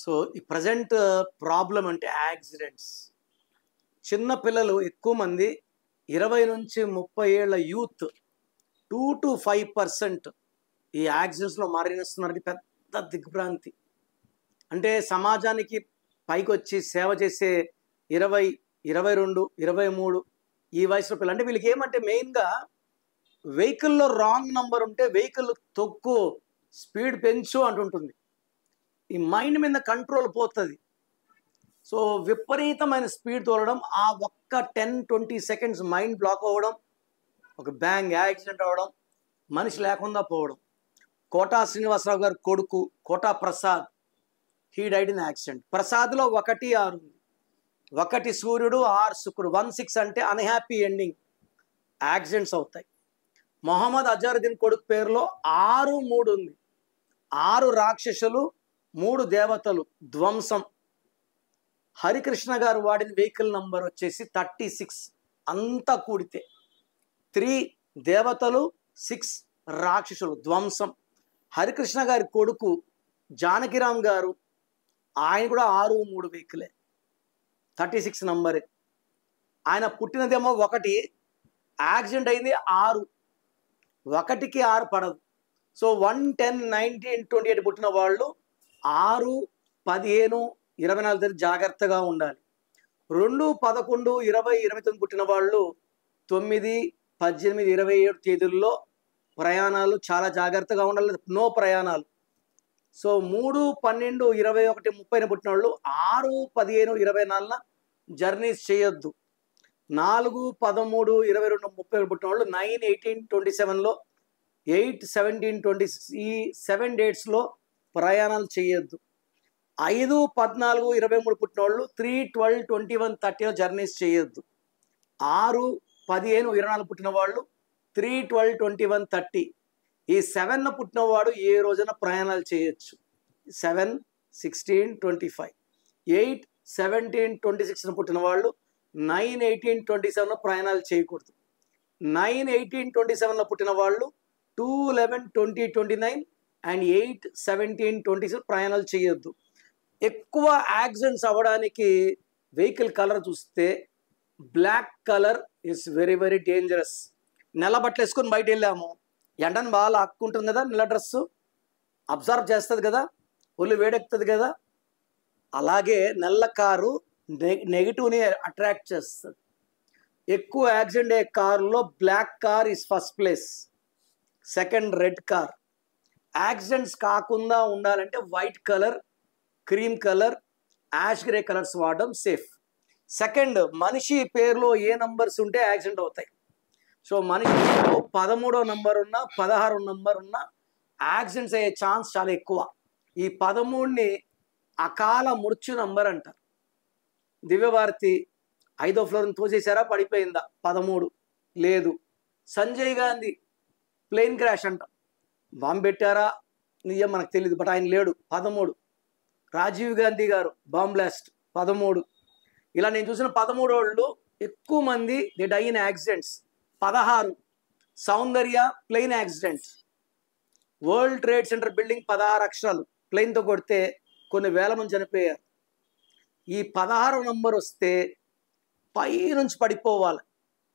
So ఈ present problem అంటే accidents. చిన్న పిల్లలు ఎక్కువ మంది 20 నుంచి 30 ఏళ్ల యూత్ 2 to 5% ఈ యాక్సిడెంట్స్లో మరణిస్తున్నది పెద్ద దిగ్భ్రాంతి. అంటే సమాజానికి పైకొచ్చి సేవ చేసే 20, 22, 23 ఈ వయసులో పిల్లలు అంటే వీళ్ళకి ఏమంటే మెయిన్గా వెహికల్లో రాంగ్ నంబర్ ఉంటే వెహికల్ తొక్కు, స్పీడ్ పెంచు అంటుంటుంది. ఈ మైండ్ మీద కంట్రోల్ పోతుంది. సో విపరీతమైన స్పీడ్ తోలడం, ఆ ఒక్క 10-20 సెకండ్స్ మైండ్ బ్లాక్ అవ్వడం, ఒక బ్యాంగ్ యాక్సిడెంట్ అవ్వడం, మనిషి లేకుండా పోవడం. కోటా శ్రీనివాసరావు గారి కొడుకు Kota Prasad, he died in accident. ప్రసాద్లో 1-6 ఉంది. 1 సూర్యుడు 6 శుక్రుడు 16 అంటే అన్హ్యాపీ ఎండింగ్, యాక్సిడెంట్స్ అవుతాయి. మొహమ్మద్ అజరుద్దీన్ కొడుకు పేరులో 6-3 ఉంది. 6 రాక్షసులు 3 దేవతలు ధ్వంసం. హరికృష్ణ గారు వాడిన వెహికల్ నంబర్ వచ్చేసి 36. అంతా కూడితే 3 దేవతలు 6 రాక్షసులు ధ్వంసం. హరికృష్ణ గారి కొడుకు జానకిరామ్ గారు, ఆయన కూడా 6-3 వెహికలే, 36 నంబరే. ఆయన పుట్టినదేమో 1, యాక్సిడెంట్ అయింది 6. 1కి 6 పడదు. సో 1, 10, 19, 28 పుట్టిన వాళ్ళు 6, 15, 24 జాగ్రత్తగా ఉండాలి. 2, 11, 20, 29 పుట్టిన వాళ్ళు 9, 18, 27 తేదీల్లో ప్రయాణాలు చాలా జాగ్రత్తగా ఉండాలి, నో ప్రయాణాలు. సో 3, 12, 21, 30 పుట్టిన వాళ్ళు 6, 15, 24 జర్నీస్ చేయొద్దు. 4, 13, 22, 30 పుట్టిన వాళ్ళు 9, 18, 27లో 8, 17, 26 ఈ 7 డేట్స్లో ప్రయాణాలు చేయొద్దు. 5, 14, 23 పుట్టిన వాళ్ళు 3, 12, 21, 30లో జర్నీస్ చేయొద్దు. 6, 15, 24 పుట్టిన వాళ్ళు 3, 12, 21, 30 ఈ 7 పుట్టినవాడు ఏ రోజున ప్రయాణాలు చేయొచ్చు. 7, 16, 25 8, 17, 26 పుట్టిన వాళ్ళు 9, 18, 27లో ప్రయాణాలు చేయకూడదు. 9, 18, 27లో పుట్టిన వాళ్ళు 2, 11, 20, 29 అండ్ 8, 17, 26 ప్రయాణాలు చేయొద్దు. ఎక్కువ యాక్సిడెంట్స్ అవ్వడానికి వెహికల్ కలర్ చూస్తే black colour is very very dangerous. నల్ల బట్టలు వేసుకొని బయట వెళ్ళాము, ఎండను బాగా అక్కుంటుంది కదా, నల్ల డ్రెస్సు అబ్జర్వ్ చేస్తుంది కదా, ఒళ్ళు వేడెక్కుతుంది కదా. అలాగే నల్ల కారు నెగిటివ్ని అట్రాక్ట్ చేస్తుంది. ఎక్కువ యాక్సిడెంట్ అయ్యే కారులో black car is first place, second red car. Accidents కాకుండా ఉండాలంటే white colour, cream colour, ash grey colours వాడడం సేఫ్. సెకండ్, మనిషి పేరులో ఏ నంబర్స్ ఉంటే యాక్సిడెంట్ అవుతాయి. సో మనిషి 13వ నంబర్ ఉన్నా 16వ నంబర్ ఉన్నా యాక్సిడెంట్స్ అయ్యే ఛాన్స్ చాలా ఎక్కువ. ఈ 13ని అకాల మృత్యు నంబర్ అంటారు. దివ్యభారతి 5వ ఫ్లోర్ని తోసేశారా, పడిపోయిందా? 13 లేదు. సంజయ్ గాంధీ ప్లేన్ క్రాష్ అంట, బాంబు పెట్టారా నిజం మనకు తెలియదు, బట్ ఆయన లేడు, 13. రాజీవ్ గాంధీ గారు బాంబ్ బ్లాస్ట్ 13. ఇలా నేను చూసిన 13 వాళ్ళు ఎక్కువ మంది they die in accidents. 16 Soundarya plane accident. World Trade Center building 16 అక్షరాలు ప్లేన్తో కొడితే కొన్ని వేల మంది చనిపోయారు. ఈ 16 నంబర్ వస్తే పై నుంచి పడిపోవాలి.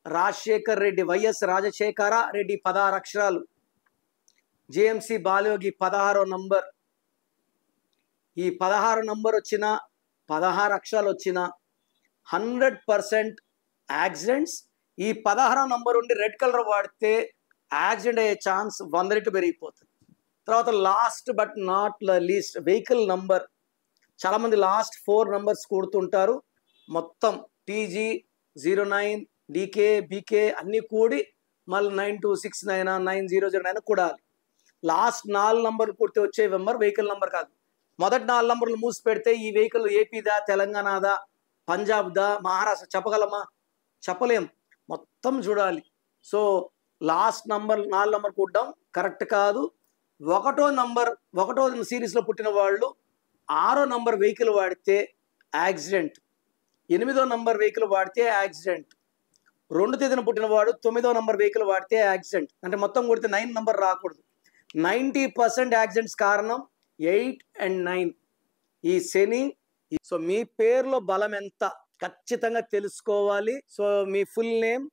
రాజశేఖర్ రెడ్డి, వైఎస్ రాజశేఖర రెడ్డి 16 అక్షరాలు. జేఎంసీ బాలయోగి 16వ నంబర్. ఈ 16 నంబర్ వచ్చిన 16 అక్షరాలు వచ్చిన 100% యాక్సిడెంట్స్. ఈ 16వ నంబర్ ఉండి రెడ్ కలర్ వాడితే యాక్సిడెంట్ అయ్యే ఛాన్స్ 100 రెట్లు పెరిగిపోతుంది. తర్వాత last but not least vehicle number. చాలామంది లాస్ట్ 4 నంబర్స్ కూడుతుంటారు. మొత్తం TG 09 DK BK అన్నీ కూడి మళ్ళీ 9269 9009 కూడాలి. లాస్ట్ 4 నంబర్లు కూడితే వచ్చే నంబర్ వెహికల్ నంబర్ కాదు. మొదటి 4 నంబర్లు మూసి పెడితే ఈ వెహికల్ ఏపీదా, తెలంగాణదా, పంజాబ్దా, మహారాష్ట్ర చెప్పగలమా? చెప్పలేం. మొత్తం చూడాలి. సో లాస్ట్ 4 నంబర్ కూడడం కరెక్ట్ కాదు. 1వ నంబర్ 1వ సిరీస్లో పుట్టిన వాళ్ళు 6వ నంబర్ వెహికల్ వాడితే యాక్సిడెంట్. 8వ నంబర్ వెహికల్ వాడితే యాక్సిడెంట్. 2 తేదీన పుట్టిన వాడు 9వ నంబర్ వెహికల్ వాడితే యాక్సిడెంట్. అంటే మొత్తం కొడితే 9 నంబర్ రాకూడదు. 90% యాక్సిడెంట్స్ కారణం 8 and 9. ఈ శని. సో మీ పేరులో బలం ఎంత ఖచ్చితంగా తెలుసుకోవాలి. So me full name,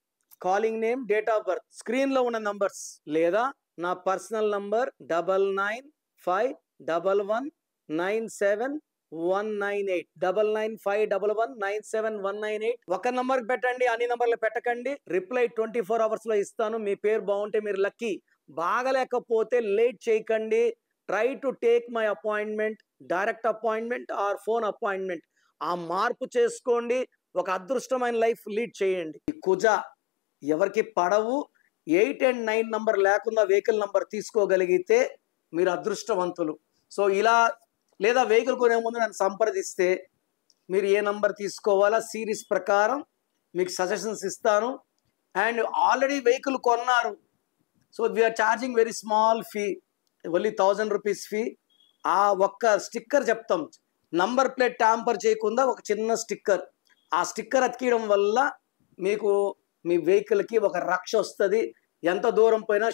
calling name, date of birth, screen లో ఉన్న నంబర్స్ లేదా నా పర్సనల్ నంబర్ 9951197198 9951197198. ఒక నంబర్ పెట్టండి, అన్ని నంబర్లు పెట్టకండి. రిప్లై 24 hours లో ఇస్తాను. మీ పేరు బాగుంటే మీరు లక్కీ, బాగలేకపోతే లేట్ చేయకండి. Try to take my appointment, direct appointment are phone appointment. ఆ మార్పు చేసుకోండి, ఒక అదృష్టమైన లైఫ్ లీడ్ చేయండి. ఈ కుజ ఎవరికి పడవు. 8 and 9 నంబర్ లేకుండా వెహికల్ నంబర్ తీసుకోగలిగితే మీరు అదృష్టవంతులు. సో ఇలా లేదా వెహికల్ కొనే ముందు నన్ను సంప్రదిస్తే మీరు ఏ నంబర్ తీసుకోవాలా సిరీస్ ప్రకారం మీకు సజెషన్స్ ఇస్తాను. అండ్ ఆల్రెడీ వెహికల్ కొన్నారు, so we are charging very small fee, only 1000 rupees fee. ఆ ఒక్క స్టిక్కర్ చెప్తాం, నంబర్ ప్లేట్ ట్యాంపర్ చేయకుండా ఒక చిన్న స్టిక్కర్, ఆ స్టిక్కర్ అతికియడం వల్ల మీకు మీ వెహికల్కి ఒక రక్ష వస్తుంది. ఎంత దూరం పోయినా